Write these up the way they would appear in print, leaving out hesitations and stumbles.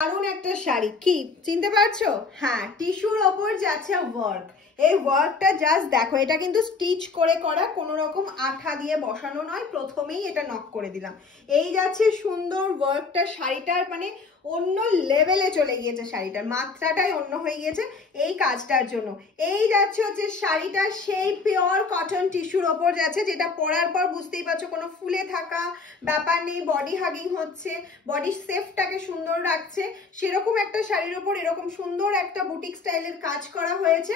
দারুণ একটা শাড়ি, কি চিনতে পারছো? হ্যাঁ, টিস্যুর ওপর যাচ্ছে ওয়ার্ক। এই ওয়ার্কটা জাস্ট দেখো, এটা কিন্তু স্টিচ করে করা, কোনো রকম আঠা দিয়ে বসানো নয়। প্রথমেই এটা নক করে দিলাম। এই যাচ্ছে সুন্দর ওয়ার্কটা, শাড়িটার মানে অন্য লেভেলে চলে গিয়েছে, শাড়িটার মাত্রাটাই অন্য হয়ে গিয়েছে এই কাজটার জন্য। এই যাচ্ছে হচ্ছে শাড়িটা সেই পিওর কটন টিস্যুর ওপর যাচ্ছে, যেটা পরার পর বুঝতেই পারছো কোনো ফুলে থাকা ব্যাপার নেই, বডি হাগিং হচ্ছে, বডি সেফটাকে সুন্দর রাখছে। সেরকম একটা শাড়ির ওপর এরকম সুন্দর একটা বুটিক স্টাইলের কাজ করা হয়েছে,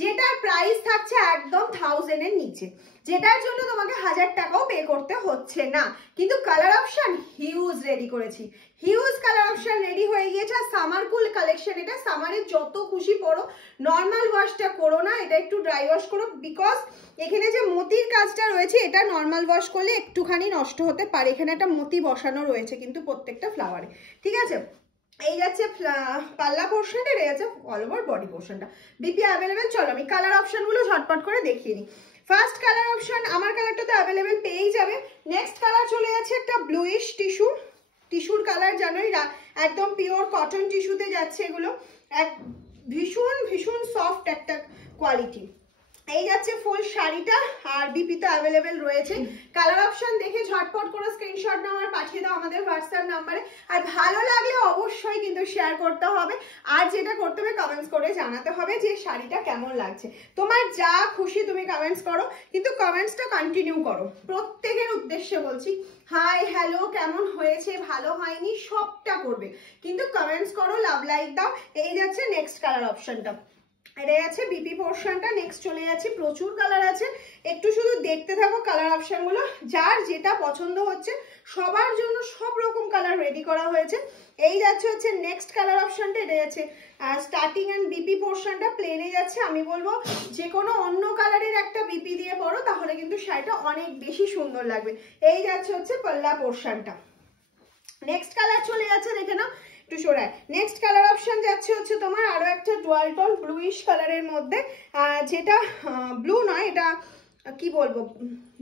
যেটার প্রাইস থাকছে একদম 1000 এর নিচে, যেটার জন্য তোমাকে 1000 টাকাও পে করতে হচ্ছে না। কিন্তু কালার অপশন হিউজ রেডি করেছি, হিউজ কালার অপশন রেডি হয়ে গিয়েছে। আর সামার কুল কালেকশন, এটা সামারে যত খুশি পরো, নর্মাল ওয়াশটা করো না, এটা একটু ড্রাই ওয়াশ করো। বিকজ এখানে যে মতির কাজটা রয়েছে, এটা নর্মাল ওয়াশ করলে একটুখানি নষ্ট হতে পারে। এখানে একটা মতি বসানো রয়েছে কিন্তু প্রত্যেকটা ফ্লাওয়ারে, ঠিক আছে। এই যাচ্ছে পাল্লা পোর্শনটা, এই যাচ্ছে অল ওভার বডি পোর্শনটা। BP available. চলো আমি কালার অপশনগুলো ঝটপট করে দেখিয়ে নিই। ফার্স্ট কালার অপশন, আমার কালারটা তো অ্যাভেলেবেল পেয়েই যাবে। নেক্সট কালার চলে যাচ্ছে একটা ব্লুইশ টিস্যু, টিস্যুর কালার জানোই, একদম পিওর কটন টিস্যুতে যাচ্ছে এগুলো, এক ভীষণ ভীষণ সফট একটা কোয়ালিটি। এই যাচ্ছে ফুল শাড়িটা, আর বিপি তো অ্যাভেলেবেল রয়েছে। কালার অপশন দেখে ঝটপট করে স্ক্রিনশট নাও আর পাঠিয়ে দাও আমাদের হোয়াটসঅ্যাপ নাম্বারে। আর ভালো লাগলে অবশ্যই কিন্তু শেয়ার করতে হবে, আর যেটা করতে হবে কমেন্টস করে জানাতে হবে যে শাড়িটা কেমন লাগছে। তোমার যা খুশি তুমি কমেন্টস করো, কিন্তু কমেন্টসটা কন্টিনিউ করো। প্রত্যেকের উদ্দেশ্যে বলছি, হাই হ্যালো কেমন হয়েছে ভালো হয়নি সবটা করবে, কিন্তু কমেন্টস করো, লাভ লাইক দাও। এই যাচ্ছে নেক্সট কালার অপশনটা, এটা আছে বিপি পোর্শনটা। নেক্সট চলে যাচ্ছে, প্রচুর কালার আছে, একটু শুধু দেখতে থাকো কালার অপশনগুলো, যার যেটা পছন্দ হচ্ছে সবার জন্য সব রকম কালার রেডি করা হয়েছে। এই যাচ্ছে হচ্ছে নেক্সট কালার অপশনটা, এটা যাচ্ছে স্টার্টিং অ্যান্ড বিপি পোর্শনটা প্লেনে যাচ্ছে। আমি বলবো যে কোনো অন্য কালারের একটা বিপি দিয়ে পরো, তাহলে কিন্তু শাড়িটা অনেক বেশি সুন্দর লাগবে। এই যাচ্ছে হচ্ছে পাল্লা পোর্শনটা। নেক্সট কালার চলে যাচ্ছে, দেখে নাও একটু সরায়। নেক্সট কালার অপশন যাচ্ছে হচ্ছে তোমার আরো একটা ডুয়াল টোন ব্লুইশ কালারের মধ্যে, যেটা ব্লু নয়, এটা কি বলবো,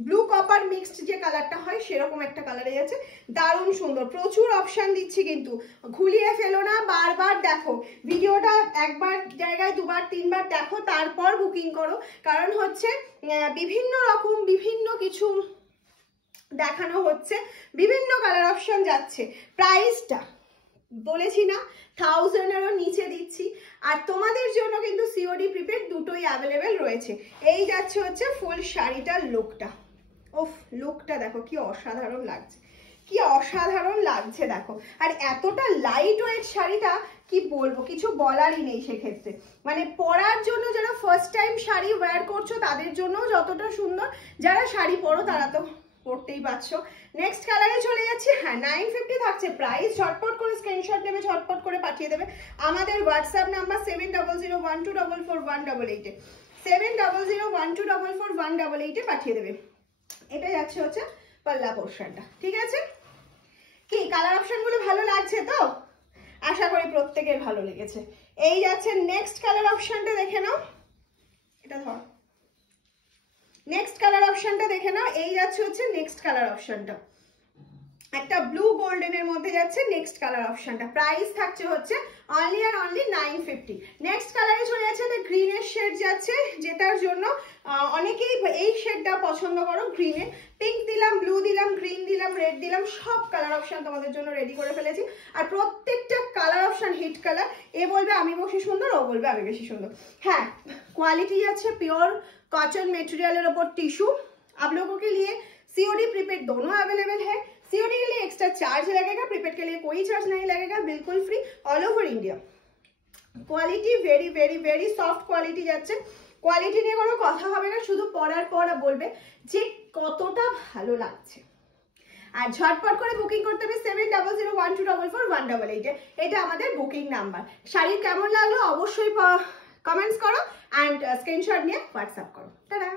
ব্লু কপার মিক্সড যে কালারটা হয় সেরকম একটা কালারে যাচ্ছে। দারুণ সুন্দর, প্রচুর অপশন দিচ্ছি কিন্তু ঘুলিয়ে ফেলো না, বারবার দেখো ভিডিওটা, একবার জায়গায় দুবার তিনবার দেখো, তারপর বুকিং করো। কারণ হচ্ছে বিভিন্ন রকম বিভিন্ন কিছু দেখানো হচ্ছে, বিভিন্ন কালার অপশন যাচ্ছে। প্রাইসটা বলেছি না 1000 এরও নিচে দিচ্ছি, আর তোমাদের জন্য কিন্তু সিওডি প্রিপেড দুটোই অ্যাভেলেবেল রয়েছে। এই যাচ্ছে হচ্ছে ফুল শাড়িটার লুকটা, ওফ লুকটা দেখো কি অসাধারণ লাগছে, কি অসাধারণ লাগছে দেখো। আর এতটা লাইট ওয়েট শাড়িটা কি বলবো, কিছু বলারই নেই সেক্ষেত্রে। মানে পরার জন্য যারা ফার্স্ট টাইম শাড়ি ওয়্যার করছো তাদের জন্য যতটা সুন্দর, যারা শাড়ি পরো তারা তো পড়তেই পারছো। নেক্সট কালারে চলে যাচ্ছে, হ্যাঁ 950 থাকছে প্রাইস। ঝটপট করে স্ক্রিনশট নেবে, ঝটপট করে পাঠিয়ে দেবে আমাদের হোয়াটসঅ্যাপ নাম্বার 7001244188 7001244188 পাঠিয়ে দেবে। এটা যাচ্ছে হচ্ছে পাল্লা পোর্শনটা, ঠিক আছে। কি কালার অপশনগুলো ভালো লাগছে তো? আশা করি প্রত্যেকের ভালো লেগেছে। এই যাচ্ছে নেক্সট কালার অপশনটা, দেখে নাও, এটা ধর, নেক্সট কালার অপশনটা দেখে নাও। এই যাচ্ছে হচ্ছে নেক্সট কালার অপশনটা, একটা ব্লু গোল্ডেনের মধ্যে যাচ্ছে নেক্সট কালার অপশনটা। প্রাইস থাকছে হচ্ছে অনলি আর অনলি 950। নেক্সট কালারে চলে যাচ্ছে গ্রিনের শেড যাচ্ছে, যেটার জন্য অনেকেই এই শেডটা পছন্দ করো। গ্রিনে পিঙ্ক দিলাম, ব্লু দিলাম, গ্রিন দিলাম, রেড দিলাম, সব কালার অপশন তোমাদের জন্য রেডি করে ফেলেছি। আর প্রত্যেকটা কালার অপশন হিট কালার। এ বলবে আমি বেশি সুন্দর, ও বলবে আমি বেশি সুন্দর। হ্যাঁ, কোয়ালিটি যাচ্ছে পিওর कॉटन मटेरियल ऊपर टिश्यू। आप लोगों के लिए सीओडी प्रीपेड दोनों अवेलेबल है। सीओडी के लिए एक्स्ट्रा चार्ज लगेगा, प्रीपेड के लिए कोई चार्ज नहीं लगेगा, बिल्कुल free all over India. Quality very very very soft quality যাচ্ছে, কোয়ালিটি নিয়ে কোনো কথা হবে না, শুধু পরার পর বলবে যে কতটা ভালো লাগছে। আর ঝটপট করে বুকিং করতে হবে 7001244188, এটা আমাদের বুকিং নাম্বার। শাড়ি কেমন লাগলো অবশ্যই কমেন্টস করো, অ্যান্ড স্ক্রিনশট নিয়ে হোয়াটসঅ্যাপ করো। টাটা।